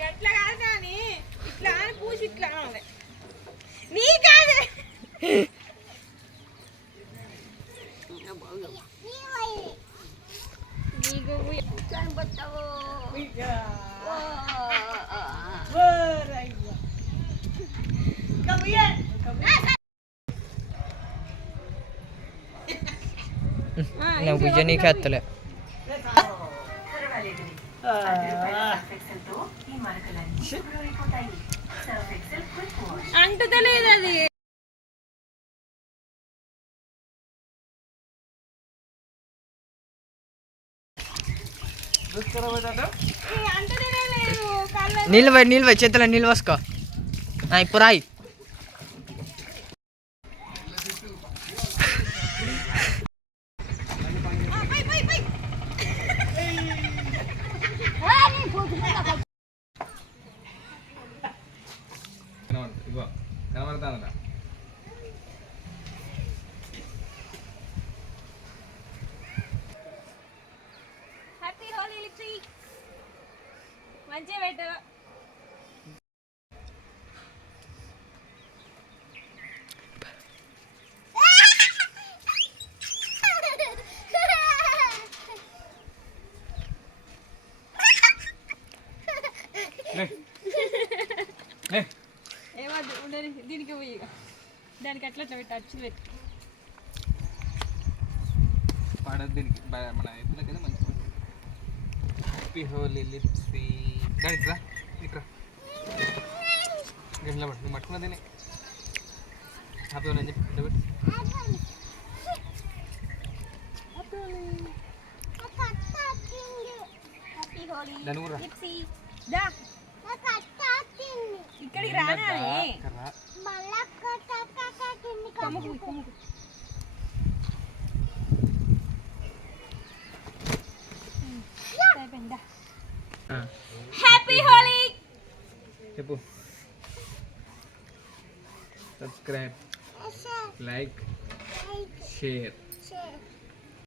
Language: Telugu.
గట్లా కాదు నాని ఇట్లా పూసి ఇట్లా నీ కాదు Come here. Come here. நான் குஜனி காத்துல నీళ్ళు పోయి చేతిలో నీళ్ళు పోసుకో ఆ, ఇప్పుడు రాయి కనబడతానట హ్యాపీ హోలీ లిప్సీ మంచిగా పెట్టు. దీనికి పోయి ఇక. దానికి అట్లా అట్లా పెట్టు అచ్చు పెట్టు. పడదు దీనికి. మన ఎత్తుల కదా మంచి హ్యాపీ హోలీ లిప్సీ. దాని ఇట్రా ఇట్రా గట్లా పట్టు నువ్వు పట్టుకున్న దీన్ని. హ్యాపీ హోలీ అని చెప్పి పెట్టు. దాన్ని కూడా రా. లిప్సీ దా. హ్యాపీ హోలీ చెప్పు సబ్స్క్రైబ్ లైక్ షేర్